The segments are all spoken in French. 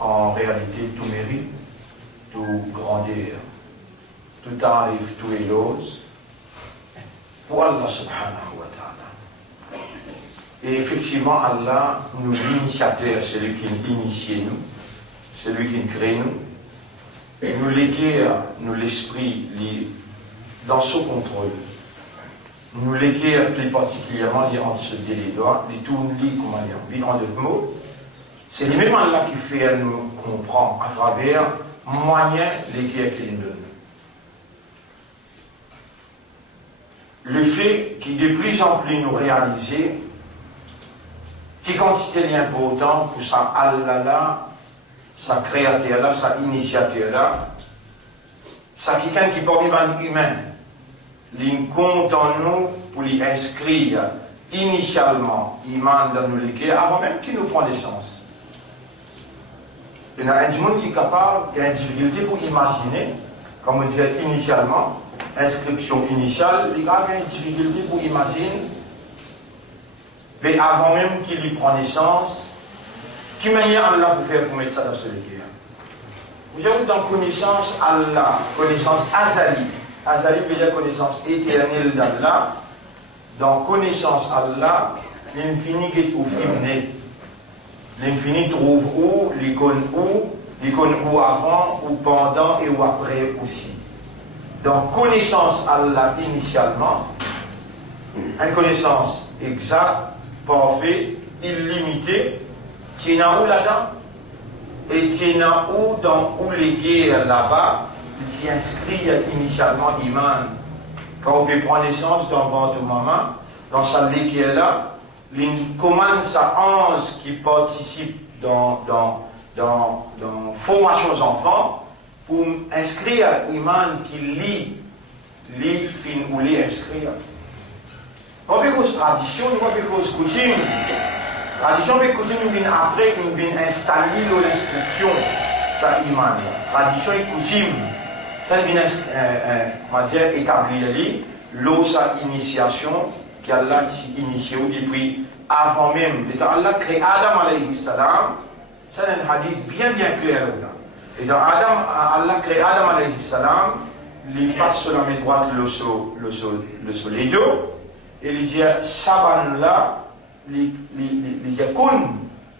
en réalité tout mérite, tout grandeur, tout arrive, tout élose pour Allah subhanahu wa ta'ala. Et effectivement, Allah nous l'initiateur, celui qui nous initie nous, celui qui nous crée nous léguer, nous l'esprit dans son contrôle. Nous léguer plus particulièrement entre ce les doigts, les tout comment dire, en d'autres mots. C'est lui-même Allah qui fait nous comprendre à travers moyens lesquels qu'il nous donne. Le fait qu'il de plus en plus nous réaliser qui quantité d'important pour ça Allah là, sa créateur là, sa initiateur là, ça quelqu'un qui parmi les humains, il compte en nous pour les inscrire initialement, iman dans nous les avant même qu'il nous prend naissance. Il y a un monde qui est capable, il y a une difficulté pour imaginer, comme on disait initialement, inscription initiale, il y a une difficulté pour imaginer, mais avant même qu'il y prend naissance, qui manière Allah pour faire pour mettre ça dans ce légué. Vous avez dans connaissance Allah, connaissance azali. Azali veut dire connaissance éternelle d'Allah. Dans connaissance Allah, l'infini est au film. L'infini trouve où, l'icône où avant, ou pendant et ou après aussi. Donc connaissance Allah initialement, une connaissance exacte, parfaite, illimitée, tu es où là-dedans? Et tu es où dans où les guerres là-bas, il s'y inscrit initialement Iman. Quand on peut prendre naissance dans votre maman, dans sa guerre là, il commence à 11 qui participent dans formation des enfants pour inscrire Iman qui lit, fin ou les inscrire. Pas de cause tradition, pas de cause coutume. Tradition et coutume nous viennent après, nous viennent installer l'inscription, ça Iman. Tradition et coutume, ça vient établir sa initiation qu'Allah a initié depuis avant même. Et Allah crée Adam alayhi salam, ça c'est un hadith bien clair là. Et dans Adam, Allah crée Adam alayhi salam, il passe sur la main droite le soleil d'eau, et il dit Saban là, il dit Kun,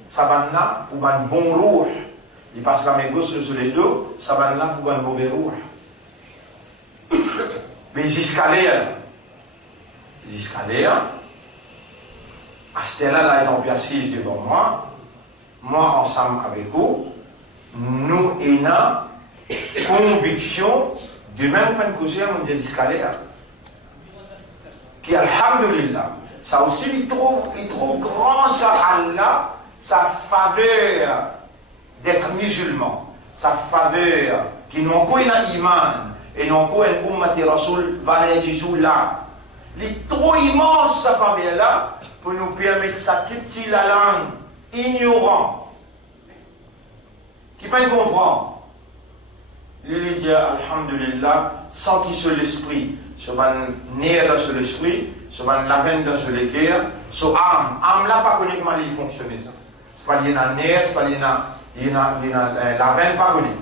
Saban là, pour un bon roux. Il passe la main gauche le soleil d'eau, Saban là, pour un mauvais roux. Mais jusqu'à là, à ce là, il est assis devant moi ensemble avec vous, nous ayons conviction de même pas une cause on dit jusqu'à là. Qui alhamdulillah, ça aussi il trouve grand ça Allah, sa faveur d'être musulman, sa faveur qui n'ont encore un iman et n'ont encore un ummati rasoul valeur du jour là. Il est trop immense sa faveur là pour nous permettre sa petite la langue ignorant qui ne comprend. Il dit alhamdulillah sans qu'il se l'esprit. Ce van nerf dans l'esprit, ce van la veine dans le cœur, ce âme là pas connaît comment il fonctionne ça. C'est pas lié à nerf, c'est pas lié à la veine pas connaît.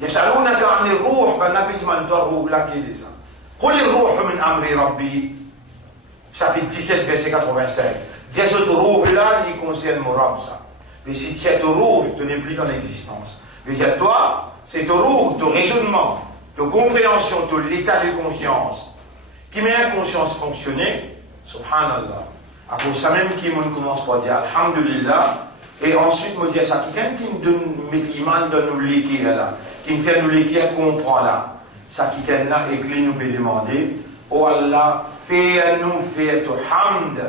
يسألونك عن الروح بالنبي من تروح là qui dit ça. قل الروح من أمر ربي. Chapitre 17 verset 85. Dis ce roux là il concerne mon rab ça. Mais si tu es roux, tu n'es plus dans l'existence. Mais toi, c'est ton roux, ton raisonnement, ton compréhension, ton l'état de conscience qui met la conscience fonctionner, subhanallah. À cause ça même qui commence par dire alhamdulillah, et ensuite me dire ça, quelqu'un qui nous donne l'iman de nous l'équer là, qui nous fait nous l'équer comprend là, ça quelqu'un là et qui nous peut demander, oh Allah, fais-nous faire ton hamd.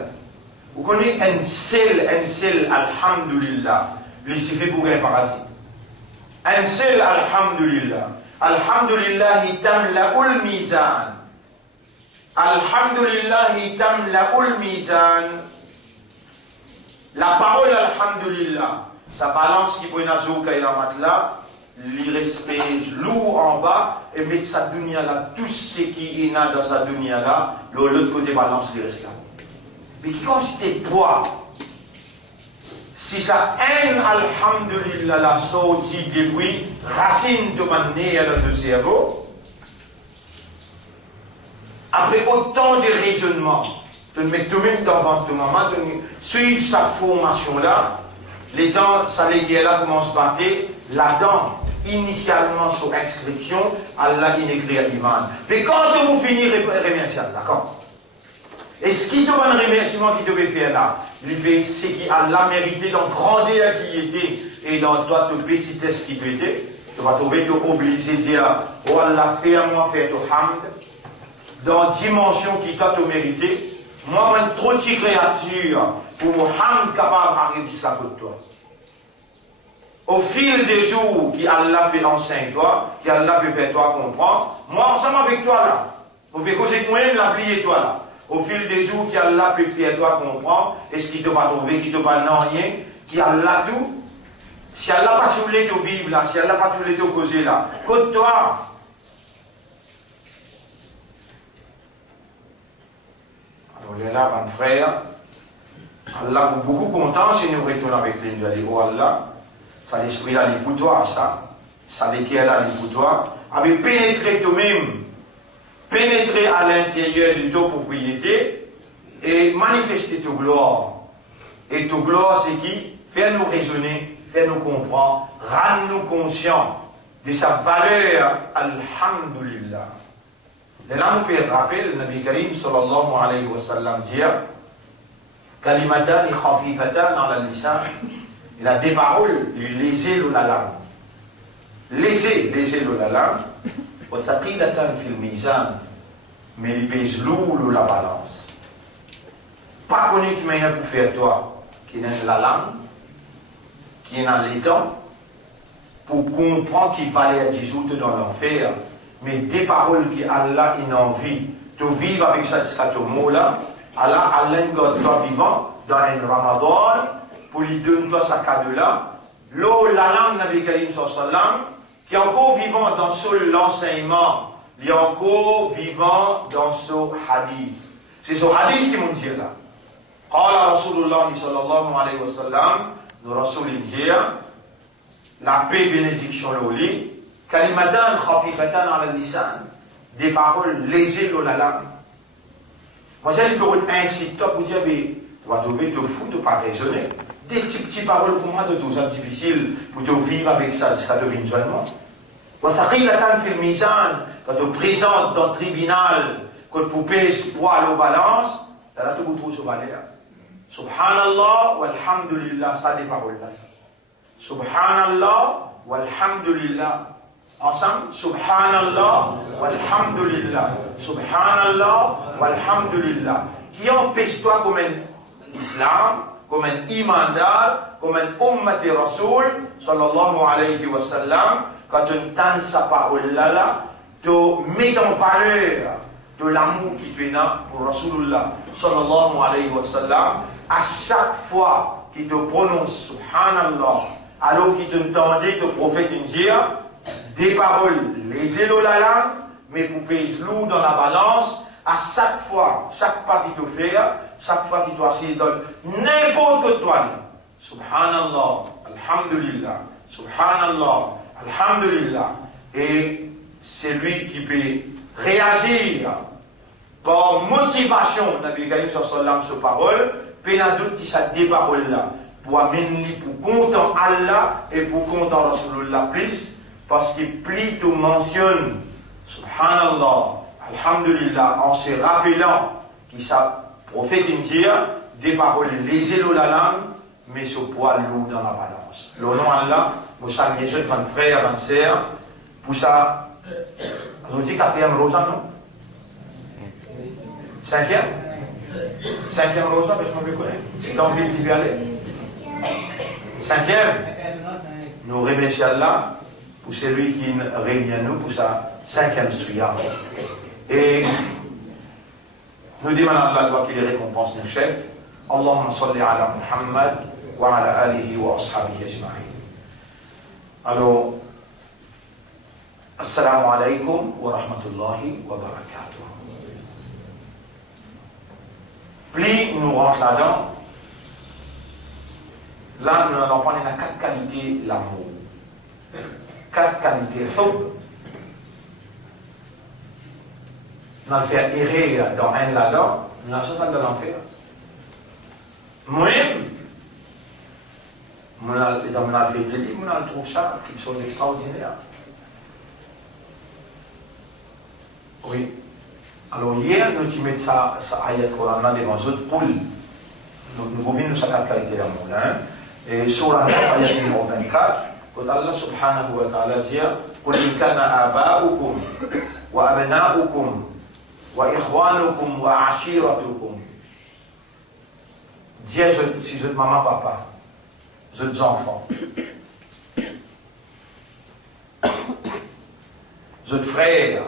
Vous connaissez un seul alhamdulillah, il suffit pour un paradis. Un seul alhamdulillah. Alhamdulillah tamla'ul mizan. Alhamdulillah tamla'ul mizan. La parole alhamdulillah, sa balance qui peut être dans la matelas, il respecte lourd en bas et met sa dunya là, tout ce qui est dans sa dunya là, l'autre côté balance, il reste là. Mais qui consiste toi? si sa haine, alhamdulillah, la sortie depuis, racine de manière dans le cerveau, après autant de raisonnements, de mettre toi-même devant ton maman, de suivre sa formation-là, les dents, ça les là commence à battre, la dent, initialement sur inscription, Allah il écrit à l'imam. Mais quand vous finirez, remercier, d'accord? Et ce qui demande un remerciement qui devait faire là, c'est qu'Allah mérité dans grandeur qui était et dans toi de petitesse qui était. Tu vas trouver de obligé de dire, oh Allah, fais-moi faire ton hamd, dans dimension qui t'a mérité. Moi, même trop de créatures pour mon hamd capable d'arriver jusqu'à côté de toi. Au fil des jours qu'Allah peut enseigner toi, qu'Allah peut faire toi comprendre, moi ensemble avec toi là, vous pouvez causer que moi-même l'appliquer toi là. Au fil des jours qu'Allah peut faire toi comprendre, et ce qui te va trouver, qui te va non rien, qu'Allah tout, si Allah pas voulu te vivre là, si Allah pas voulu te causer là, côté toi. Alors là, mon frère, Allah est beaucoup content si nous retournons avec lui, nous allons oh Allah. Ça l'esprit là, il pour toi, ça l'équerre là, il pour toi, avec pénétrer toi-même, pénétrer à l'intérieur de ta propriété et manifester ta gloire. Et ta gloire, c'est qui? Faire nous raisonner, faire nous comprendre, rendre nous conscients de sa valeur, alhamdulillah. Et là, nous pouvons rappeler, le Nabi Karim sallallahu alayhi wa sallam dit Kalimatan khafifatan ala lisan. Il a des paroles, il lésait la langue. Lésait la langue. Wa thaqilatan fil mizan. Mais il pèse lourd la balance. Pas connu qui m'a pour faire toi, qui est dans la langue, qui est dans les temps, pour comprendre qu'il fallait dissoudre dans l'enfer. Mais des paroles qui Allah a envie de vivre avec ça, ce mot-là, Allah garde toi vivant dans un Ramadan. Pour lui donner toi sa cadeau-là, l'eau, la langue Nabi Karim sallam, qui est encore vivant dans l'enseignement, il est encore vivant dans ce hadith. C'est ce hadith qui m'ont dit là. Qala Rasulullah sallallahu alayhi wa sallam, le Rasul dit, la paix bénédiction l'oli, kalimatan khafifatan ala lisan, des paroles lésées dans la langue. Moi j'ai une parole ainsi, toi pour dire, tu vas trouver, te fous, de ne pas raisonner. Des petites paroles pour moi de tout ça difficile pour te vivre avec ça, ça devient visuellement. Quand tu présentes dans le tribunal, quand tu pèses poids à la balance, là tu te trouves sur la valeur. Subhanallah walhamdulillah, ça des paroles là. Subhanallah walhamdulillah. Ensemble, Subhanallah walhamdulillah. Subhanallah walhamdulillah. Qui empêche toi comme un islam, comme un imandar, comme un ummati rasoul, sallallahu alayhi wa sallam, quand tu entends sa parole là, tu mets en valeur de l'amour qui te n'a pour Rasulullah, sallallahu alayhi wa sallam, à chaque fois qu'il te prononce subhanallah, alors qu'il t'entendait, le prophète dire, des paroles, les élos la langue, mais pour peser lourd dans la balance, à chaque fois, chaque pas qu'il te fait, chaque fois qu'il t'assise dans n'importe que toi, subhanallah, alhamdulillah, subhanallah, alhamdulillah, et c'est lui qui peut réagir par motivation, Nabi Karim sallam sur parole, puis n'a doute qui ça des paroles là, pour amener pour content Allah et pour content Rasulullah plus, parce qu'il plie tout mentionne, subhanallah, alhamdulillah, en se rappelant qu'il ça prophète dit des paroles lésées dans la langue, mais ce poids lourd dans la balance. Le nom Allah, vous savez, bien sûr, mon frère, ma sœur, pour ça, vous dites quatrième rosa, non? Cinquième? Cinquième rosa, parce qu'on me connaît. C'est dans le ville qui veut aller. Cinquième? Nous remercions Allah pour celui qui réunit nous pour sa cinquième suya. Et nous demandons à Allah qu'il récompense nos chefs. Allahumma salli ala Muhammad wa ala alihi wa ashabihi ajma'in. Alors, assalamu alaikum wa rahmatullahi wa barakatuh. Plus nous rentrons là-dedans, Là, nous allons prendre 4 qualités l'amour. 4 qualités. Nous allons faire errer dans un là-là, nous allons pas de l'enfer. Moi-même, nous allons trouver ça quelque chose d'extraordinaire. Oui. Alors hier, nous y mettons ça ayat Coran devant nous autres pour nous revenons sur 4 qualités d'amour. Et sur la ayat numéro 24, quand Allah subhanahu wa ta'ala dit قل إن كان آباؤكم وأبناؤكم وإخوانكم وعشيرتكم. Dieu, si je maman, papa, je des enfants, je de frères,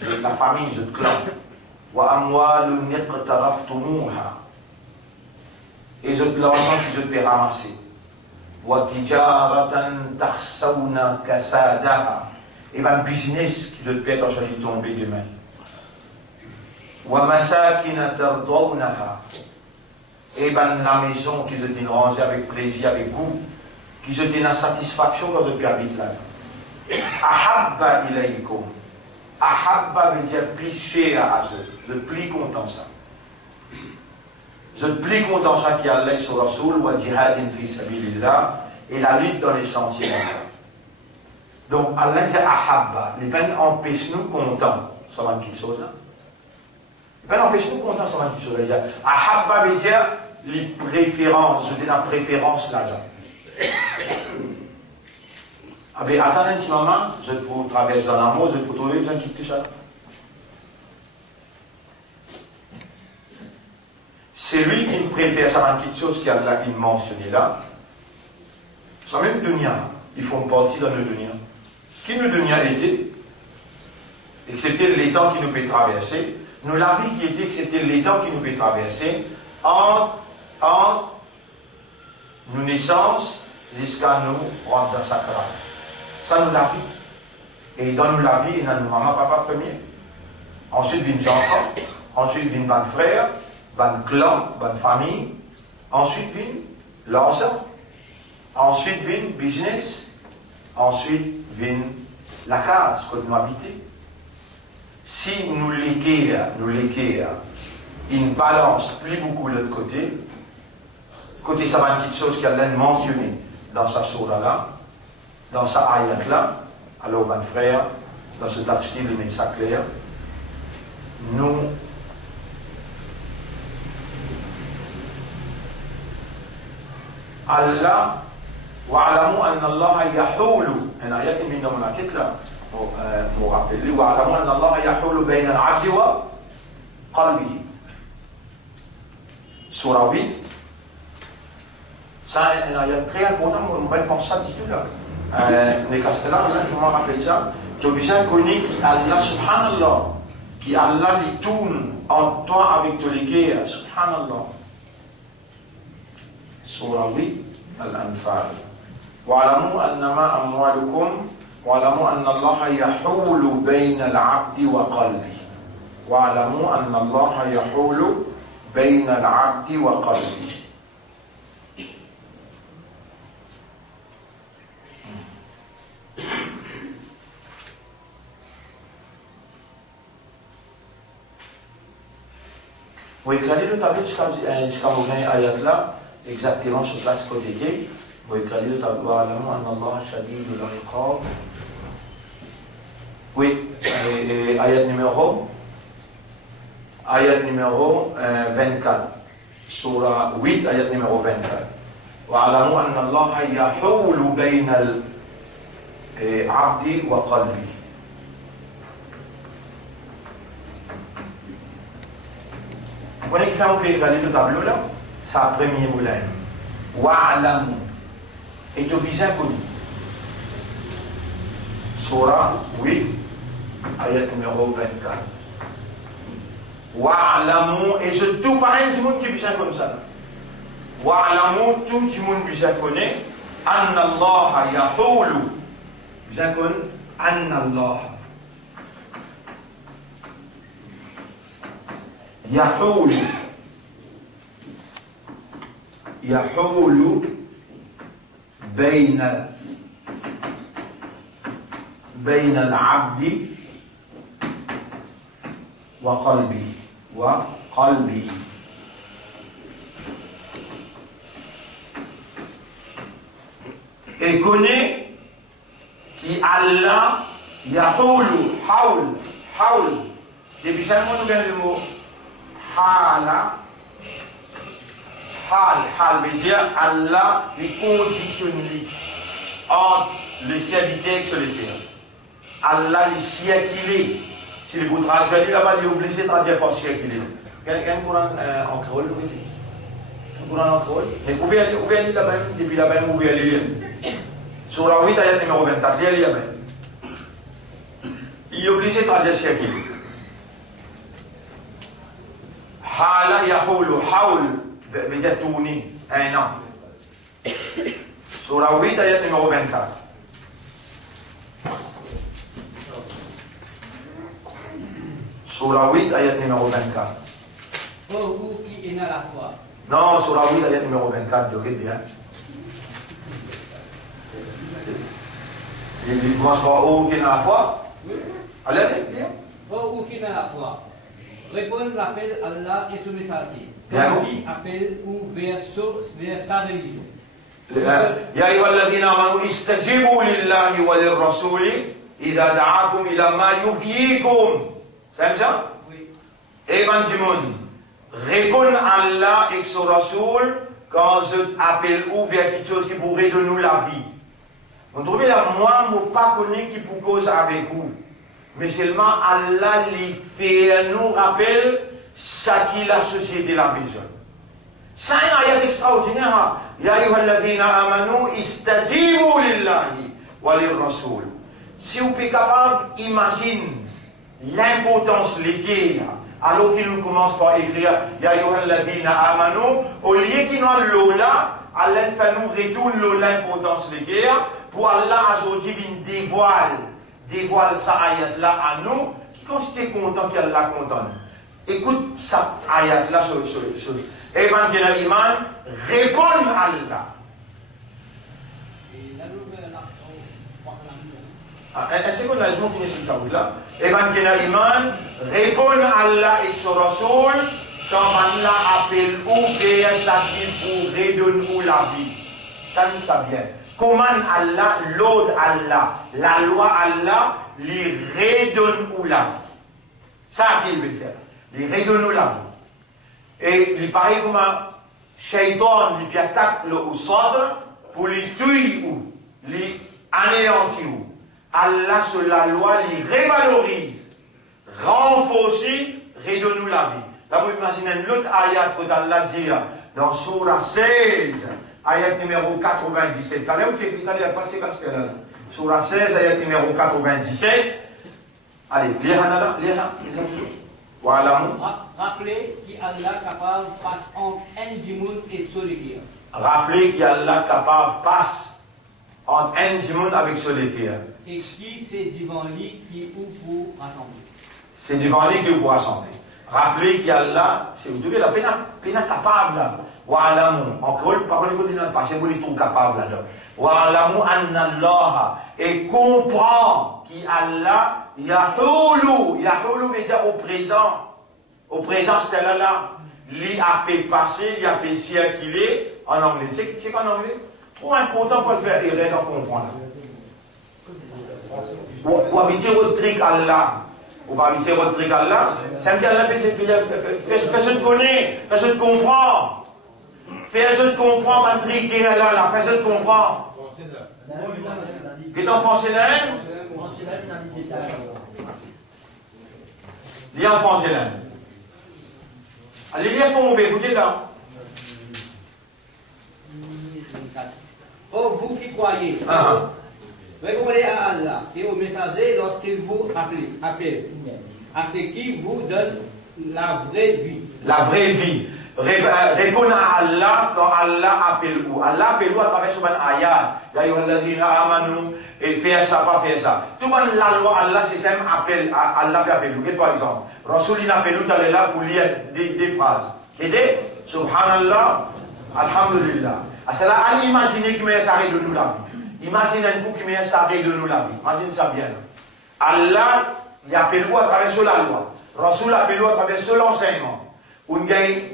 je de la famille, je de clan, وأموال اقترفتموها, et je de l'argent que je peux ramasser. وَتِجَارَةً تَخْسَوْنَ كَسَادَهَا, et un business qui doit être en train de tomber demain. وَمَسَاكِنَ تَرْضَوْنَهَا, et la maison qui se dit rangée avec plaisir, avec goût, qui se dit la satisfaction quand on habite là. Ahabba ilaykum. Ahabba veut dire plus cher à eux, le plus content ça. Je suis plus content ça qui allait sur Rasoul ou jihadin fi sabilillah et la lutte dans les sentiers. Donc Allah dit ahabba, les peines empêchent nous contents, ça va quelque chose là. Les peines empêchent nous contents, ça va quelque chose là. Ahabba veut dire les préférences, je dis la préférence là-dedans. Avec attendez un petit moment, je peux traverser dans l'amour, je peux trouver des gens qui touchent ça. C'est lui qui préfère ça, quelque chose qu'il a mentionné là. Ça même dunya, ils font partie de nos dunya. Qui nous dunya était, excepté les temps qui nous peut traverser, nous la vie qui était, excepté les temps qui nous peut traverser, en nos naissances jusqu'à nous rendre dans sa crâne. Ça nous la vie. Et dans nous la vie, il y a nos maman, papa premier. Ensuite viennent les enfants, ensuite viennent les frères, bonne clan, bonne famille, ensuite vient l'argent, ensuite vient le business, ensuite vient la case que nous habitons. Si nous l'équerre, une balance plus beaucoup de l'autre côté ça va être quelque chose qu'elle a mentionné dans sa sourate là, dans sa ayat là, alors mon frère, dans ce tafsir, il met ça clair, nous Allah wa'alamu anna Allah yahulu, un ayat min dans la quête là, pour rappeler, wa'alamu anna Allah yahulu bayna al-'abdi wa qalbihi. Surah 8. C'est un ayat très important, on va penser ça d'ici là. Les Castellans, là, je me rappelle ça, tu as bien connu qui Allah, subhanallah, qui Allah lui tourne en toi avec tous les guerres, subhanallah. Surah 8, Al-Anfal. وَاعْلَمُوا أَنَّمَا أَمْوَالُكُمْ وَاعْلَمُوا أَنَّ اللَّهَ يَحُولُ بَيْنَ الْعَبْدِ وَقَلْبِهِ وَاعْلَمُوا أَنَّ اللَّهَ يَحُولُ بَيْنَ الْعَبْدِ وَقَلْبِهِ. Vous éclairez le tableau jusqu'à vous venez ayat là, exactement sur place côté. Vous éclairez le tableau à l'amant, en Allah, shadid de l'ariqab. Oui, ayat numéro 24. Surah 8, ayat numéro 24. وَاعْلَمُوا أَنَّ اللَّهَ يَحُولُ بَيْنَ الْعَبْدِ وَقَلْبِهِ. Vous voyez qu'il fait un peu éclater le tableau là, c'est le premier moulin. Wa'alamu. Et tu bien connu. Surah 8, ayat numéro 24. Wa'alamu, et je tout pareil du monde qui est bien comme ça. Wa'alamu, tout le monde bien connaît. Anna Allah yahulu. Bien connu. Anna Allah. يحول بين العبد وقلبه et connaît qui Allah yahulu haul depuis chaque fois nous gagnons le mot hal veut dire Allah il conditionne entre le ciel et terre sur le terre. Allah il ciel qu'il est. Si le bout traduit là-bas il est obligé de traduire par ciel qu'il est. Quelqu'un Coran en créole oui. Coran en créole. Mais vous pouvez aller là-bas depuis là-bas vous pouvez aller lire. Surah 8 ayat numéro 24 lire là-bas. Il est obligé de traduire ciel qu'il est. Hala yahulu haul veut dire tourner un an. Surah 8 ayat numéro 24. Surah 8 ayat numéro 24. Oh, vous qui est à la foi. Non, Surah 8 ayat numéro 24, je bien. Il commence par oh qui est à la foi. Allez, bien. Oh, vous qui est à la foi. Répondre l'appel Allah et son messager. Bien. Qui appelle ou vers sa religion. يا أيها الذين آمنوا استجيبوا لله وللرسول إذا دعاكم إلى ما يحييكم. C'est ça? Oui. Évangélisme. Répondre à Allah et son Rasoul quand je appelle ou vers quelque chose qui pourrait donner nous la vie. Vous trouvez là, moi, je ne pas connaître qui pour cause avec vous. Mais seulement Allah lui fait nous rappel ce qui la société a besoin. C'est un ayat extraordinaire. Ya ayyuhalladhina amanu istajibu lillahi wa lirrasul. Si vous êtes capable d'imaginer l'importance liée, alors qu'il nous commence par écrire Ya ayyuhalladhina amanu, au lieu qu'il nous a l'ola, Allah fait nous retourne l'importance liée, pour Allah aujourd'hui dévoile sa ayat là à nous, qui quand j'étais content qu'Allah content. Écoute sa ayat là sur Evan qui a l'iman, répond à Allah. Un seconde là, je m'en finis sur ça là. Evan qui a l'iman, répond à Allah et son Rasoul, quand Allah appelle ou vers sa vie pour redonner la vie. Ça dit ça bien. Comment Allah, l'ordre Allah, la loi Allah, lui redonne ou la vie. Ça qu'il veut faire. Lui redonne la vie. Et il paraît comme un shaitan qui attaque le sadr pour lui tuer ou lui anéantir. Allah sur la loi lui revalorise, renforce, redonne la vie. Là, vous imaginez l'autre ayat que Allah dit dans Surah 16, ayat numéro 97. Quand vous avez passé comme c'était là. Surah 16, ayat numéro 97. Allez, lire-la. Voilà. Rappelez qu'Allah capable passe entre un djimoun et Solikir. Rappelez qu'Allah capable passe entre un djimoun avec Solikir. Et qui c'est devant lui qui ouvre pour rassembler. C'est devant lui qui ouvre pour rassembler. Rappelez qu'Allah, c'est vous devez la peine capable là. Wa'alamu, encore par contre, il ne pas, c'est vous les trouvez capables là-dedans. Wa'alamu anna Allah, et comprend qu'Allah Yahulu veut dire au présent c'était là, li a fait passer, li a fait circuler en anglais. C'est qu'en anglais, trop important pour le faire, et rien d'en comprendre. Ou habiter votre trick Allah, ou habiter votre trick Allah, c'est un qu'Allah fait ce de connaître, fait ce de comprendre. Fais ce de comprendre, un trick qui est là, fais ce de comprendre. Qui est en français là? Lis en français là. Allez lire son mot, écoutez là. Oh, vous qui croyez, répondez à Allah et au messager lorsqu'il vous appelle à ce qui vous donne la vraie vie. La vraie vie. Répondre à Allah quand Allah appelle vous. Allah appelle vous à travers ce ayat. Ya ayyuhalladhina amanu, et faire ça, pas faire ça. Tout le monde, la loi, Allah, c'est ça, appelle, Allah appelle vous. Par exemple, Rasoul, il appelle vous, là pour lire des phrases. Et Subhanallah, Alhamdulillah. C'est là, allez imaginer qui met ça de nous la vie. Imaginez un coup qui met ça de nous la vie. Imagine ça bien. Allah, il appelle à travers la loi. Rasoul appelle à travers l'enseignement.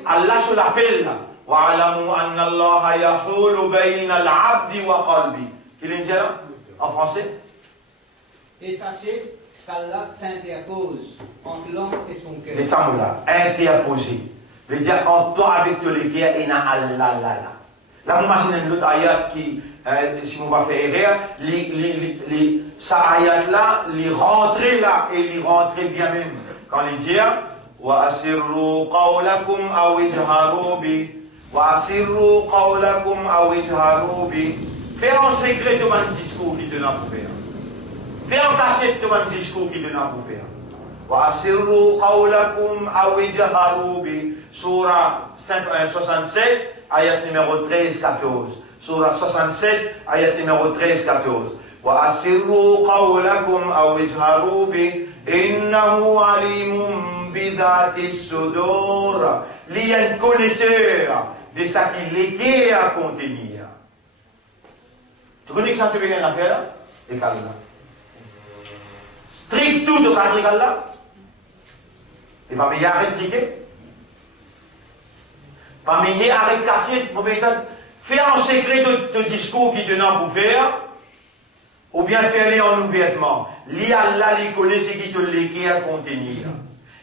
Allah se l'appelle là. وَعَلَمُوا أَنَّ اللَّهَ يَحُولُ بَيْنَ الْعَبْدِ وَقَلْبِ. Qu'il est dit là en français? Et sachez qu'Allah s'interpose entre l'homme et son cœur. Les termes là, interposé. Veut dire entre toi avec toi les cœurs et na Allah là. Là, vous imaginez une autre ayat qui, si on va faire erreur, sa ayat là, les rentrer là et les rentrer bien même. Quand il dit وَأَسِرُّوا قَوْلَكُمْ أَوْ اجْهَرُوا بِهِ وَأَسِرُّوا قَوْلَكُمْ أَوْ اجْهَرُوا بِهِ. Fais en secret ton discours qui te n'a pour faire. Fais en cachette ton discours qui te n'a pour faire. وَأَسِرُّوا قَوْلَكُمْ أَوْ اجْهَرُوا بِهِ. Surah 67, ayat numéro 13-14. Surah 67, ayat numéro 13-14. وَأَسِرُّوا قَوْلَكُمْ أَوْ اجْهَرُوا بِهِ إِنَّهُ عَلِيمٌ بِذَاتِ الصُّدُورِ. Il y a un connaisseur de ce qui est à contenir. Tu connais que ça te vient à faire? Et qu'Allah. Trique tout de cadre Allah. Et pas meilleur arrête triquer. Pas meilleur arrête casser. Faire en secret de discours qui te n'a pour faire. Ou bien faire-les en ouvertement. Li Allah li connaît ce qui te l'est à contenir.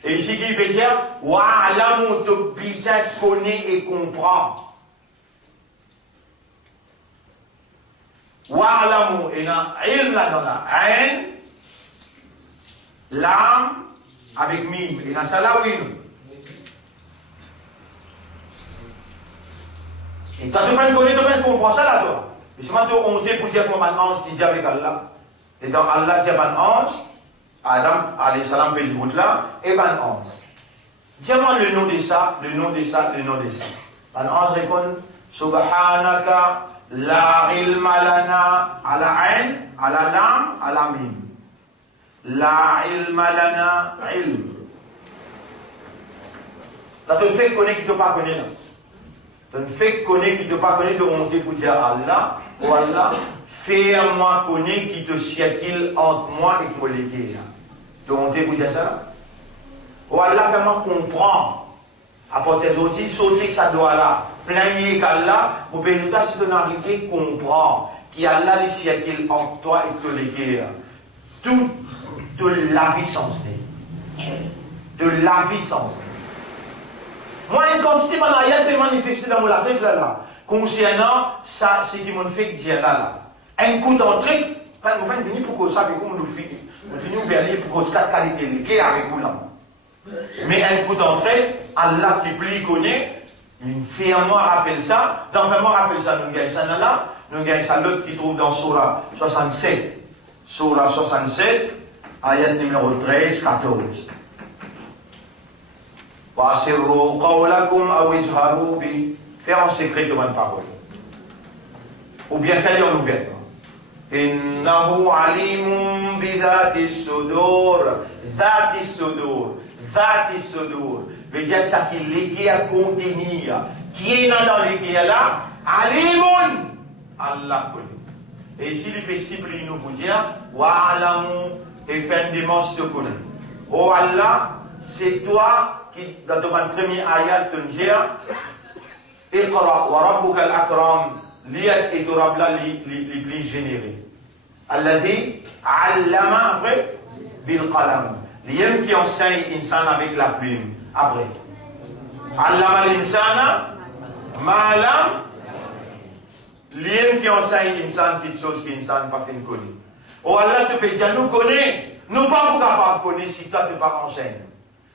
Et ici qui veut dire, wa alamu te bisa connaît et comprend. Wa alamu et na ilm là dans la ain, l'âme avec mim et na salawin. Et toi tu peux connaître, tu peux comprendre ça là toi. Et c'est maintenant on te pour dire comment un ange dit avec Allah. Et donc Allah dit un ange. Adam, alayhi salam, fait le là, et ben ange. Dis-moi le nom de ça, le nom de ça, le nom de ça. Ben ange répond, Subhanaka la ilma lana ala ain, ala lam, ala mim. La ilma lana ilm. Là, tu ne fais connaître qui ne te pas connaître. Tu ne fais connaître qui ne te pas connaître, de monter pour dire Allah, ou Allah, fais-moi connaître qui te siècle entre moi et toi les guerres. Tu monter pour dire ça? Ou Allah, fais-moi comprendre. À partir d'aujourd'hui, sauter que ça doit là, plaigner qu'Allah, vous pouvez pas si tu n'arrives à comprendre qu'il y a là les siècles entre toi et toi les guerres. Tout de la vie sans vie. De la vie sans vie. Moi, une quantité de ayat peut manifester dans mon article là. Concernant ça, c'est qui m'ont fait dire là. Un coup d'entrée, quand nous venons pour que ça, comment nous le finissons. Nous finissons vers lui pour que quatre qualités liées avec vous là. Mais un coup d'entrée, Allah qui plie connaît, une ferme rappelle ça. Dans ferme rappelle ça, nous gagnons ça là. Nous gagnons ça l'autre qui trouve dans Surah 67. Surah 67, ayat numéro 13-14. وَأَسِرُّوا قَوْلَكُمْ أَوْ اجْهَرُوا بِهِ. Faire en secret de bonne parole. Ou bien faire en ouvertement. إِنَّهُ عَلِيمٌ بِذَاتِ الصُّدُورِ. ذَاتِ الصُّدُورِ. ذَاتِ الصُّدُورِ. Veut dire ça qui est à contenir. Qui est dans les là? Alimun. Allah connaît. Et ici, il est possible de nous dire wa'alamu et fin de manche te connaît. Oh Allah, c'est toi qui, dans ton premier ayat, te dit Iqra wa rabbuka al-akram liyat et turabla les plus générés. Alladhi allama après bil qalam. L'homme qui enseigne l'insan avec la plume. Après. Allama l'insana ma lam. L'homme qui enseigne l'insan quelque chose que l'insan n'a pas fait connaître. Oh Allah te peut dire, nous connaît. Nous pas capables de connaître si toi tu ne pas enseigner.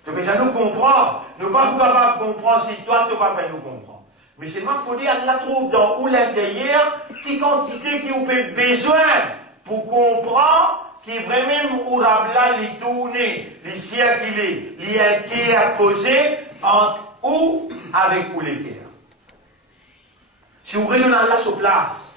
Tu peux dire, nous comprendre. Nous pas capables de comprendre si toi tu ne pas faire nous comprendre. Mais seulement il faut dire, Allah trouve dans où l'intérieur qui quantité qui vous avez besoin pour comprendre qui vraiment où Rabla les tourner, les circuler, les inquiets à causer entre où avec où les cœurs. Si vous redonnez Allah sur place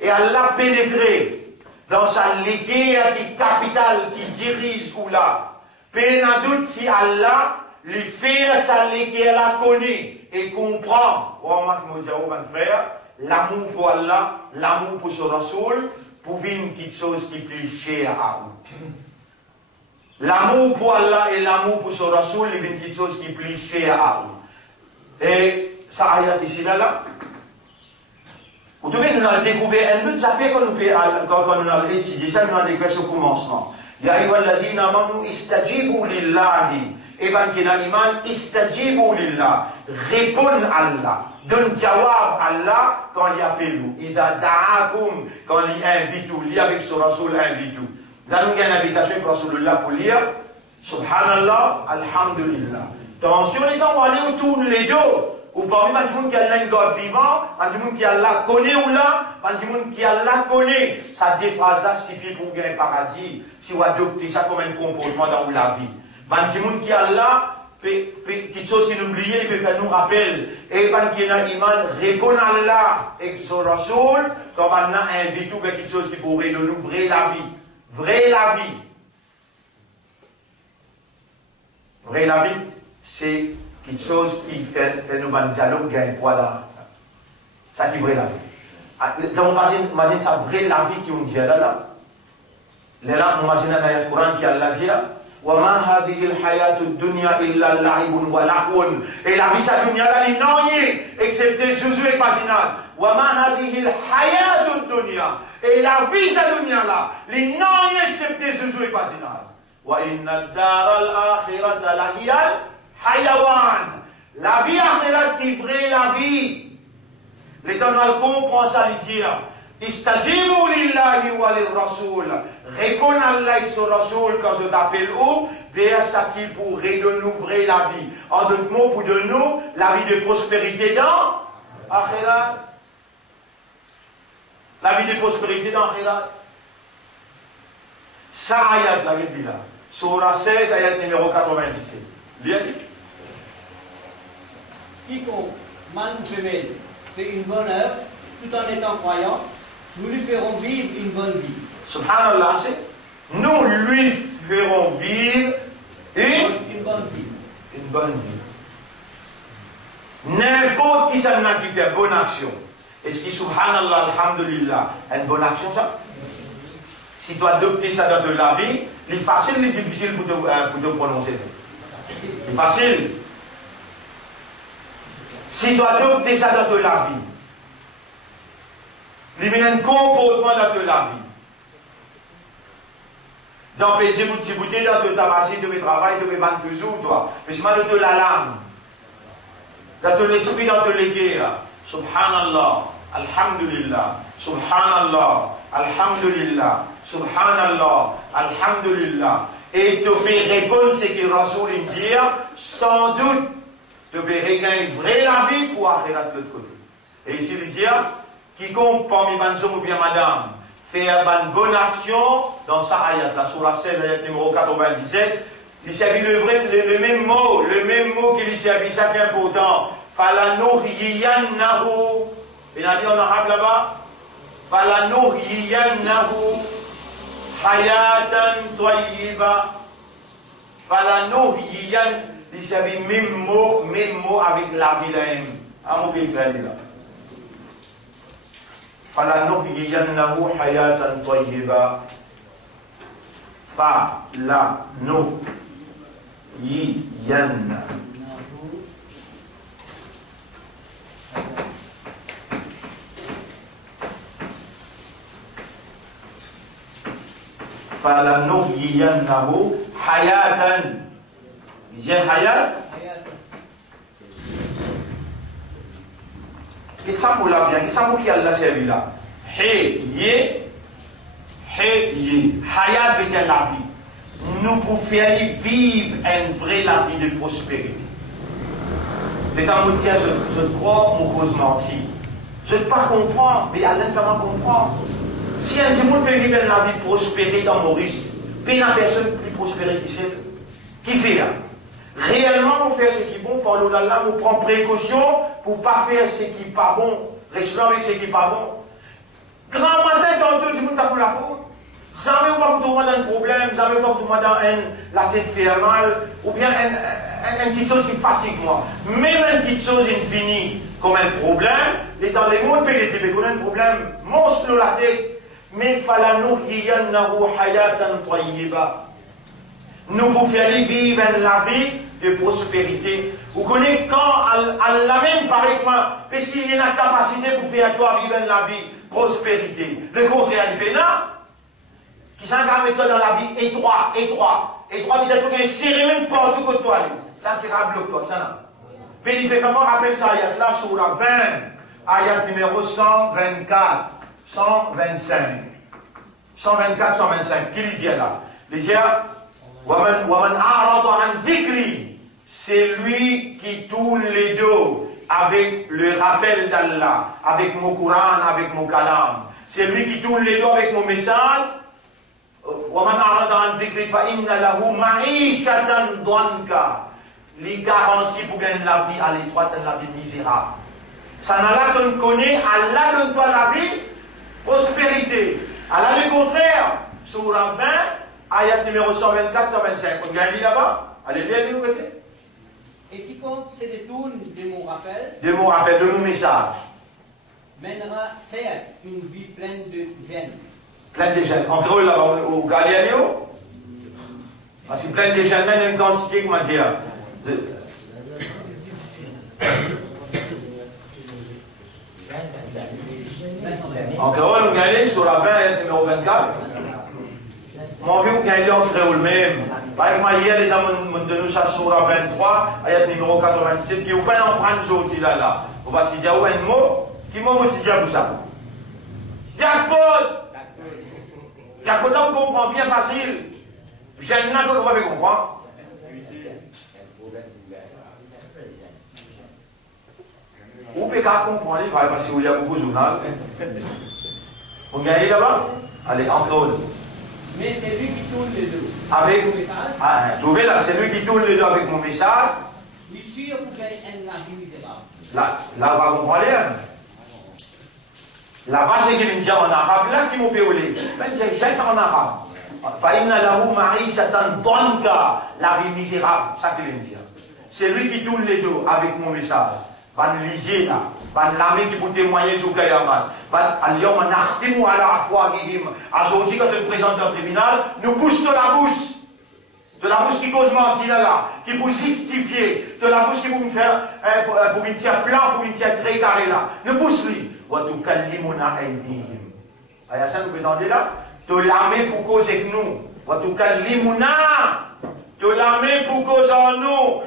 et Allah pénétrer dans sa léguère qui capitale qui dirige où là, peu n'a doute si Allah lui fait sa léguère la connaît et comprend. Crois-moi que mon frère, l'amour pour Allah, l'amour pour son Rasoul, pour vivre une petite chose qui est plus chère à vous. L'amour pour Allah et l'amour pour son Rasoul, c'est une petite chose qui est plus chère à vous. Et ça ayat ici là. Vous devez nous découvrir un peu, ça fait quand nous allons étudier, ça nous allons découvrir au commencement. Ya ayyuhalladhina amanu istajibu lillahi. Et ben qui n'a iman, istajibu lillah. Répondre à Allah. Donne jawab à Allah quand il appelle vous. Ida da'akum, quand il invite vous. Lis avec son Rasoul, invite vous. Là, nous avons une invitation pour Rasulullah pour lire. Subhanallah, alhamdulillah. Attention les gars, on va aller autour les deux. Ou parmi les gens qui ont un God vivant, les gens qui Allah connaît ou là, les gens qui Allah connaît. Ça, des phrases là suffit pour gagner un paradis. Si vous adoptez ça comme un comportement dans la vie. Les gens qui Allah, quelque chose qui nous oublie, il peut faire nous rappel. Et les gens qui ont iman, répondent à Allah et son Rasoul, comme maintenant invite ou quelque chose qui pourrait nous ouvrir la vie. Vrai la vie. Vrai la vie, c'est quelque chose qui fait nous un dialogue qui a un poids dans ça qui est vrai la vie. Donc, imagine ça, vrai la vie qui on dit là. Là, imagine dans le Coran qui a Allah dit وَمَا هَذِهِ الْحَيَاةُ الدُّنْيَا إِلَّا لَعِبٌ وَلَهْوٌ. Et la vie, cette dunya là, il n'en est, excepté Jésus et Patinade. وَمَا هَذِهِ الْحَيَاةُ الدُّنْيا. Et la vie, cette dunya là, il n'en est, excepté Jésus et Patinade. وَإِنَّ الدَّارَ الْآخِرَةَ لَهِيَ الْحَيَوَانِ. La vie akhirat qui est vraie, la vie. L'Éternel comprend ça, il dit Istajibu lillahi wa lirrasoul. Réponds à Allah et son Rasoul quand je t'appelle où vers ça qui pourrait de nous ouvrir la vie. En d'autres mots, pour de nous, la vie de prospérité dans Akhirat. La vie de prospérité dans Akhirat. Ça, ayat la Bible là. Surah 16, ayat numéro 97. Bien. Quiconque, mâle ou femelle, fait une bonne œuvre, tout en étant croyant, nous lui ferons vivre une bonne vie. Subhanallah, nous lui ferons vivre une bonne vie. Une bonne vie. N'importe qui ça qui fait bonne action. Est-ce que subhanallah, alhamdulillah, une bonne action ça? Si tu adoptes ça dans la vie, il est facile, il est difficile pour te prononcer. Il est facile. Si tu adoptes ça dans la vie, il y a un comportement dans la vie. D'empêcher de te bouter dans ta machine de travail, de vendre toujours, toi. Mais c'est mal de la langue. Dans l'esprit, dans les guerres. Subhanallah, alhamdulillah, subhanallah, alhamdulillah, subhanallah, alhamdulillah. Et te fait répondre ce que Rasoul dit, sans doute, te fait regagner une vraie la vie pour arriver de l'autre côté. Et ici, il dit, quiconque parmi les hommes ou bien madame, faire une bonne action dans sa ayat, la surah 16, ayat numéro 97, il s'agit le même mot qui lui s'agit, ça qui est important. Falanouhiyannahu. Il a dit en arabe là-bas, Falanouhiyannahu hayatan tayyiba. Falanouhiyan, il s'agit même mot avec la vie là. À mon pays là. فَلَنُحْيِيَنَّهُ حَيَاةً طَيِّبَةً فَلَنُحْيِيَنَّهُ حَيَاةً. J'ai hayat. Qu'est-ce que pour la vie? Qu'est-ce que qui a la servi là? Hayat veut dire la vie. Nous pouvons faire vivre une vraie la vie de prospérité. Mais quand vous dites, je crois, mon cause menti. Je ne peux pas comprendre, mais Allah ne peut pas comprendre. Si un monde peut vivre la vie de prospérité dans Maurice, puis la personne plus prospérée qui fait là. Réellement, vous faire ce qui est bon, par l'Allah, vous prenez précaution pour ne pas faire ce qui n'est pas bon. Restez avec ce qui n'est pas bon. Grand matin, tantôt, du monde a pour la faute. Jamais pas vous tomber dans un problème, jamais pas vous tomber dans la tête fait mal, ou bien une petite chose qui fatigue moi. Même une petite chose infinie, comme un problème, et dans les mondes PDT, mais comme un problème monstre la tête, mais falanuhiyannahu hayatan tayyiba. Nous vous faire vivre la vie de prospérité. Vous connaissez quand Allah même paraît que moi, mais s'il y a une capacité pour faire toi vivre la vie, prospérité. Le contraire du pénal, qui s'engage dans la vie étroit, peut-être qu'il serré même partout que toi. Ça qui bloque toi, ça non. Mais il fait comment rappelle ça, ayat là, sur la 20, ayat numéro 124, 125. 124, 125. Qui lisait là? Lisait, Waman a'rada an dhikri, c'est lui qui tourne les dos avec le rappel d'Allah, avec mon Coran, avec mon kalam. C'est lui qui tourne les dos avec mon message. Waman a'rada an dhikri fa inna lahu ma'ishatan dhanka. Les garanties pour gagner la vie à l'étroite et la vie misérable. Ça n'a là qu'on connaît, Allah donne-toi la vie, prospérité. Allah le contraire, Sourate 20, ayat numéro 124, 125. On gagne là-bas. Allez bien, nous côté. Et quiconque se détourne de mon rappel, de mon message, mènera certes une vie pleine de gêne. Pleine de gêne. Entre eux, là, au Galiano, parce que plein de gêne, même une quantité, comment dire. Encore une, nous gagnons sur la 20, ayat numéro 24. Mon vieux, vous gagnez entre eux le même. Par exemple, hier, les dames de nous sur la 23, ayat numéro 87, qui vous pas en prendre aujourd'hui là. On va se dire, où un mot, qui m'a aussi dit pour ça? Jackpot! Jackpot, on comprend bien facile. J'aime là que vous pouvez comprendre. Vous pouvez comprendre, parce qu'il y a beaucoup de journal. Vous gagnez là-bas? Allez, entre autres. Mais c'est lui qui tourne les deux. Avec mon message. Ah, trouvez là, c'est lui qui tourne les deux avec mon message. Il est sûr pour gagner un vie misérable. Là, on va comprendre. Là-bas, c'est qu'il dit en arabe, là, qui m'ont péolé. Mais j'ai en arabe. Fa'inna lahu ma'ishatan dhanka, la vie misérable. Ça qu'il dit. C'est lui qui tourne les deux avec mon message. Van lisez là, van l'armée qui vous témoigner sur Kayamat, van al-yawm nakhtimu ala afwahihim. Aujourd'hui, quand on présente dans le tribunal, nous pousse de la bouche qui cause mentir là, qui vous justifier, de la bouche qui vous faire, pour une tiers plan, pour une tiers très carré là. Nous pousse lui. Wa tukallimuna aydihim. Aya ça nous peut demander là, de l'armée pour cause avec nous. Wa tukallimuna. De l'armée pour cause en nous,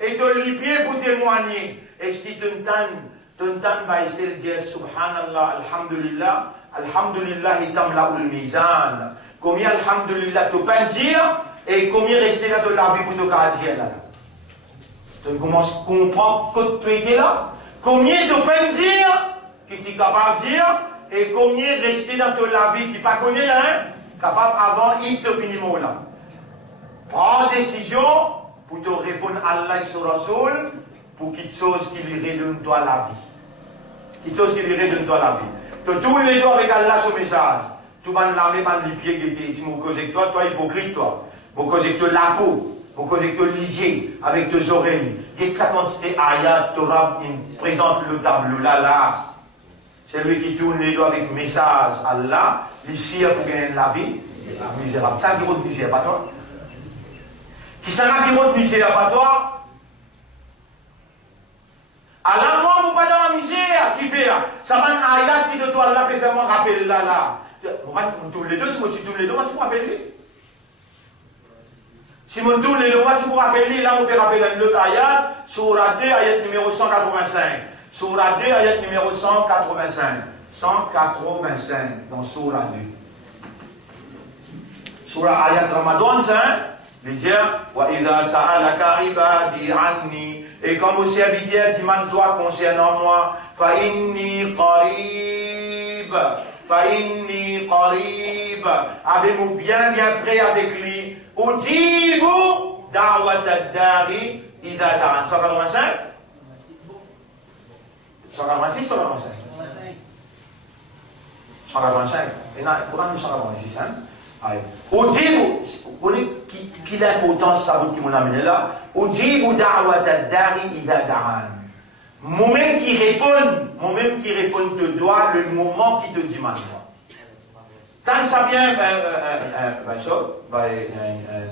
et de les pieds pour témoigner. Et ce qui t'entend, baïsel dire subhanallah, alhamdulillah, alhamdulillah, itam la mizan. Combien alhamdulillah tu peux dire, et combien rester là de la vie pour te dire là. Tu commences à comprendre que tu étais là. Combien tu peux dire, qui tu es capable de dire, et combien rester dans la vie qui pas connaît là, hein? Capable avant, il te finit mot là. Prends décision pour te répondre à Allah et sur Rasoul pour quelque chose qui lui redonne-toi la vie. Quelque chose qui lui redonne-toi la vie. Tu tournes les doigts avec Allah ce message. Tu vas l'amener par les pieds qui étaient. Si mon cause avec toi, toi hypocrite, toi. Mon cause avec toi la peau. Mon cause avec toi lisier, avec tes oreilles. Et ça quantité ayat, Torah, il présente le tableau là. C'est lui qui tourne les doigts avec le message Allah. Ici, pour gagner la vie, misérable. Ça qui monte misère, pas toi. Qui s'en a qui monte misère, pas toi. Allah, moi, vous pas dans la misère, qui fait là. Ça va un ayat qui de toi, là, peut faire moi rappeler là. Vous tournez les deux, si moi, tu tournes les deux, moi, tu me rappelles lui. Si moi, tourne les deux, moi, tu me rappelles lui, là, on peut rappeler l'autre ayat, Sourate 2, ayat numéro 185. Sourate 2, ayat numéro 185. 185 dans Surah 2. Surah ayat Ramadan, ça veut dire wa idha sa'alaka ibadi anni, et quand vos serviteurs demandent toi concernant moi, fa inni qarib, avez-vous bien prêt avec lui, ujibu da'wat ad-dari idha da'an. 185 186 185 185. Et dans le Coran, 186. Vous voyez quelle importance ça vous qui m'ont amené là. Ujibu da'wat ad-dari idha da'an. Moi-même qui réponds te dois le moment qui te demande. Quand ça vient,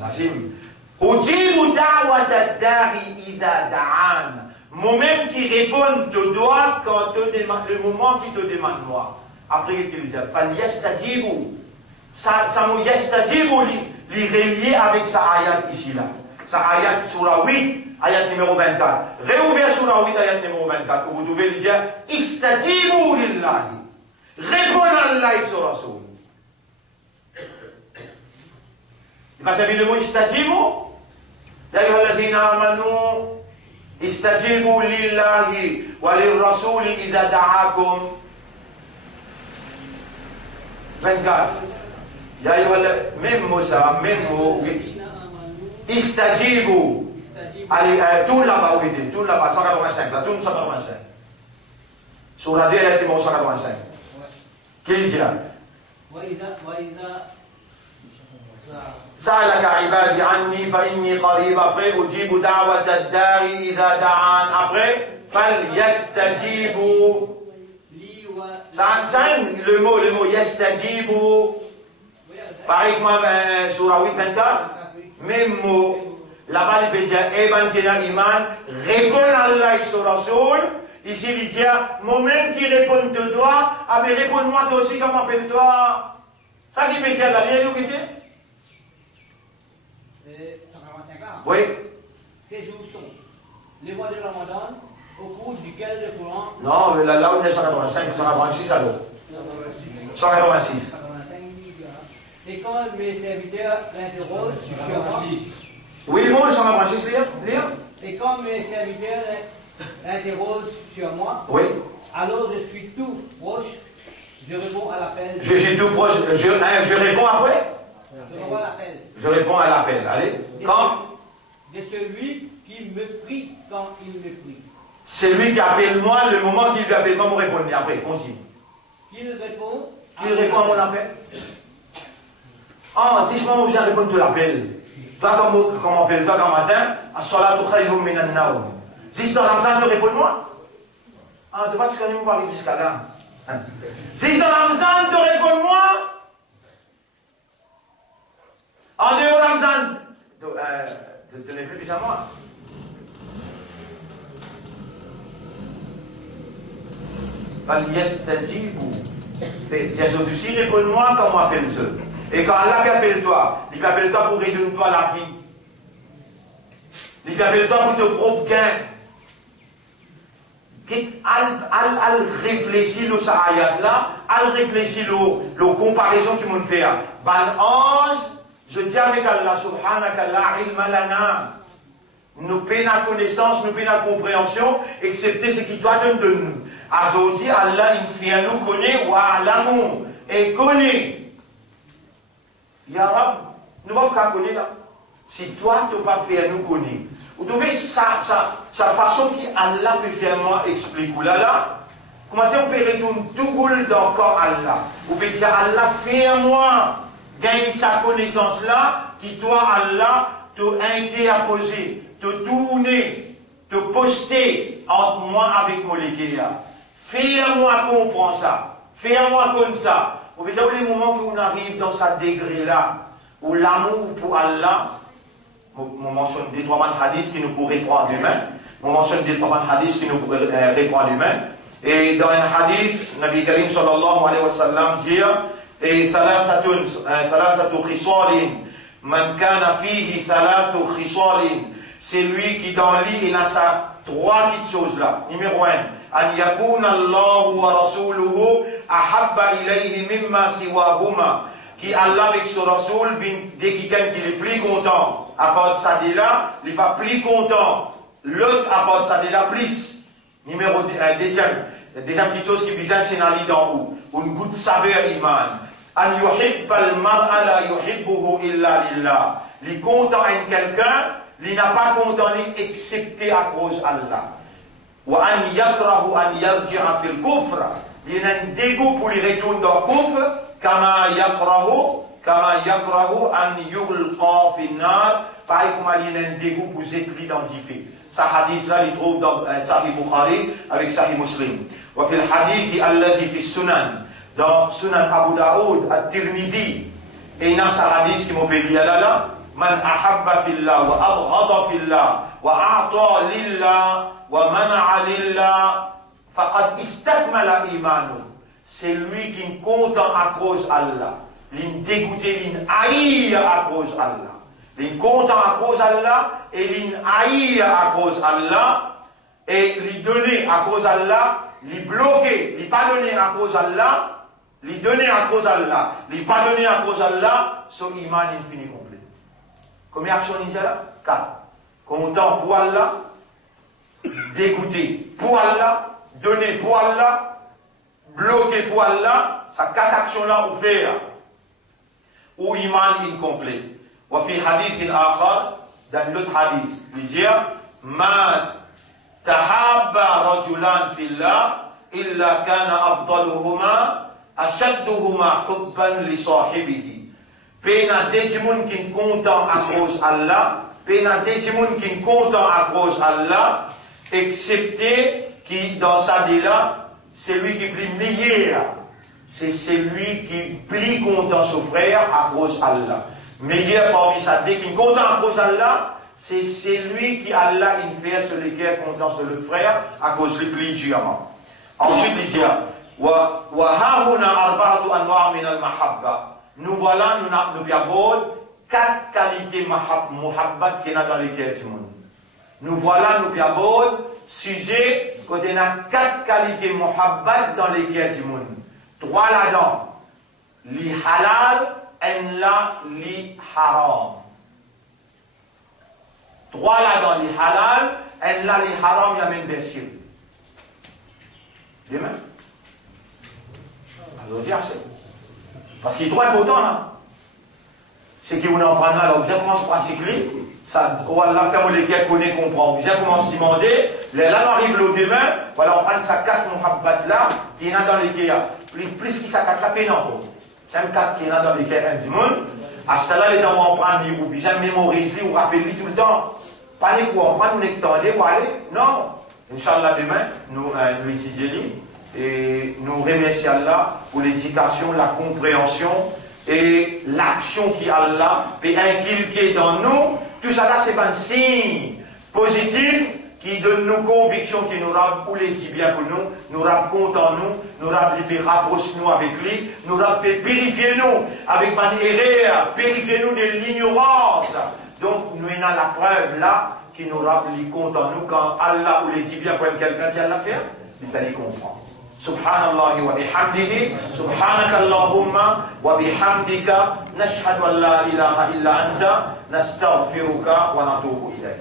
Nazim, Ujibu da'wat ad-dari idha da'an. Moi-même qui réponds te dois quand te demande le moment qui te demande moi. Après il dit, fal yastajibu. Ça m'a yastajibu li relié avec sa ayat ici là. Sa ayat surah 8, ayat numéro 24. Réouvert surah 8, ayat numéro 24. Où vous devez lui dire, istajibu lillahi. Réponds à Allah et sur Rasoul. Il va s'appeler le mot istajibu. Ya ayyuhalladhina amanu. استجيبوا لله وللرسول إذا دعاكم 24 يا أيها même mot ça même mot استجيبوا allez tout là-bas oui tout là-bas 185 là tout 185 sur la dernière numéro 185 qui dit là سألك عبادي عني فإني قريب après أجيب دعوة الداعي إذا دعان après فليستجيبوا ça enseigne le mot يستجيبوا pareil comme surah 8 24 même mot là-bas il peut dire Eban Kena Iman réponds à Allah et sur Rasoul ici il dit moi-même qui réponds de toi ah mais réponds-moi toi aussi comment appelle-toi ça qui peut dire la ligne où il était. Oui. Ces jours sont les mois de Ramadan, au cours duquel le Coran. Non, là on est 185, 186 alors. 186. Et quand mes serviteurs l'interrogent sur moi. Oui, bon, 186, lire. Et quand mes serviteurs l'interrogent sur moi. Oui. Alors je suis tout proche. Je réponds à l'appel. Je suis tout proche. Je réponds après. Je réponds à l'appel. Je réponds à l'appel. Allez. Quand de celui qui me prie quand il me prie. C'est lui qui appelle moi, le moment qu'il lui appelle moi, me répond. Après, continue. Qu'il répond à mon appel. Ah, si je m'en viens répondre, tu l'appelles. Toi, comme on appelle toi quand matin, as-salatu khayrun minan nawm. Si c'est dans Ramzan, tu réponds moi. Ah, tu vas te connaître moi jusqu'à là. Si c'est dans Ramzan, tu réponds moi. En dehors de Ramzan, tu n'es plus à moi. Jésus aussi, réponds-moi quand on appelle ceux. Et quand Allah appelle toi, il appelle toi pour aider toi la vie. Il appelle toi pour te propre gain. Al réfléchit sur sa ayat là, al réfléchit la comparaison qu'il m'a fait. Ban ange, je dis avec Allah subhanaka la ilma lana. Nous payons la connaissance, nous payons la compréhension, excepté ce qui doit donner de nous. Aujourd'hui, Allah, il fait à nous connaître, wa l'amour, et connaît. Ya Rab, nous ne pouvons pas connaître là. Si toi, tu n'as pas fait à nous connaître. Vous trouvez sa façon qu'Allah peut faire moi explique là. Comment on peut retourner tout boule dans le corps Allah. Vous pouvez dire Allah, fais-moi gagner sa connaissance là, qui toi, Allah, t'a aidé à poser. Te tourner, te poster entre moi avec mon léguéa. Fais-moi comprendre ça. Fais-moi comme ça. Vous voyez les moments où on arrive dans ce degré-là, où l'amour pour Allah, on mentionne des trois hadiths qui nous pourraient prendre demain. On mentionne des trois hadiths qui nous pourraient répondre demain. Et dans un hadith, Nabi Karim sallallahu alayhi wa sallam dit, et thalathatu khisalin, man kana fihi thalathu khisalin. C'est lui qui dans lui, il a ça trois petites choses là. Numéro 1, an yakuna Allahu wa rasuluhu ahabba ilayhi mimma siwahuma. Qui Allah avec son rasoul dès quelqu'un qui est plus content à part de ça là, il n'est pas plus content. L'autre à part de ça là plus. Numéro deuxième petite chose qui bizarre c'est dans l'idée d'en haut. Une goutte saveur iman. An yuhibba al-mar'a la yuhibbuhu illa lillah. Il est content à quelqu'un. Il n'a pas condamné excepté à cause d'Allah. Wa an yakrahu an yarji'a fil kufr. Il a un dégoût pour les retourner dans le kufr, kama yakrahu كما يكره أن يلقى في النار pareil comme il y a un dégoût pour l'identifier. Ce hadith-là, il trouve dans Sahih Bukhari avec Sahih Muslim. وفي الحديث الذي في السنن dans Sunan Abu Daoud at-Tirmidhi et dans ce hadith qui m'appelle là من أحب في الله وأبغض في الله وأعطى لله ومنع لله فقد استكمل إيمانه. C'est lui qui est content à cause Allah, l'in dégoûté, l'in haï à cause Allah, l'in content à cause Allah et l'in haï à cause Allah et l'y donner à cause Allah, l'y bloquer, l'y pas donner à cause Allah, l'y donner à cause Allah, l'y pas donner à cause Allah, son iman infini complet. Combien d'actions il y a là? 4. Content pour Allah, dégoûté pour Allah, donner pour Allah, bloqué pour Allah, ça 4 actions-là ou faire. Ou iman incomplet. Ou fi hadith akhar, dans l'autre hadith, il dit Ma tahabba rajulan fillah illa kana afdaluhuma ashadduhuma hubban li sahibihi. Pena des moun qui content à cause Allah, pena des moun qui content à cause Allah, excepté qui dans sa déla c'est lui qui est plus meilleur. C'est celui qui est plus content son frère à cause d'Allah. Meilleur parmi ça, dès qu'il est content à cause d'Allah, c'est celui qui Allah il fait sur lesquels content sur le frère à cause de lui diamant. Ensuite, il dit وَهَاهُنَا أَرْبَعَةُ أَنْوَاعٍ مِنَ الْمَحَبَّةِ. Nous voilà, nous avons 4 qualités muhabbat qui sont dans lesquelles du monde. Nous voilà, nous avons sujet côté on a 4 qualités muhabbat dans lesquelles du monde. 3 là-dedans. Li halal, en la li haram. 3 là-dedans, li halal, en la li haram, il y a même bien sûr. Demain. Alors, dire c'est. Parce qu'il est trop important là. C'est qu'on en prend là, on commence à pratiquer. Ça, on va faire lesquels connaît, comprend. Bien commence à demander, là on arrive le demain, voilà, on prend sa 4 muhabbat là, qui est dans lesquels plus qui sa 4 là, pénant. C'est un 4 qui est dans lesquels du monde. À ce là, les gens vont prendre, ou bien mémoriser, ou rappeler tout le temps. Pas les quoi, on prend, nous l'étendez, ou aller. Non. Inch'Allah, demain, nous étudions et nous remercions Allah pour l'éducation, la compréhension et l'action qui Allah peut inculquer dans nous. Tout ça là, c'est un signe positif qui donne nos convictions, qui nous rend ou les dit bien pour nous, nous rend content nous rend rapproche nous avec lui, nous rend purifier nous avec une erreur, purifier nous de l'ignorance. Donc nous avons la preuve là qui nous rend content nous quand Allah ou les dit bien pour quelqu'un qui a l'affaire, il va les comprendre. Subhanallah wa bihamdihi, subhanaka Allahumma wa bihamdika, nashhadu an la ilaha illa anta, nastaghfiruka wa natubu ilayk.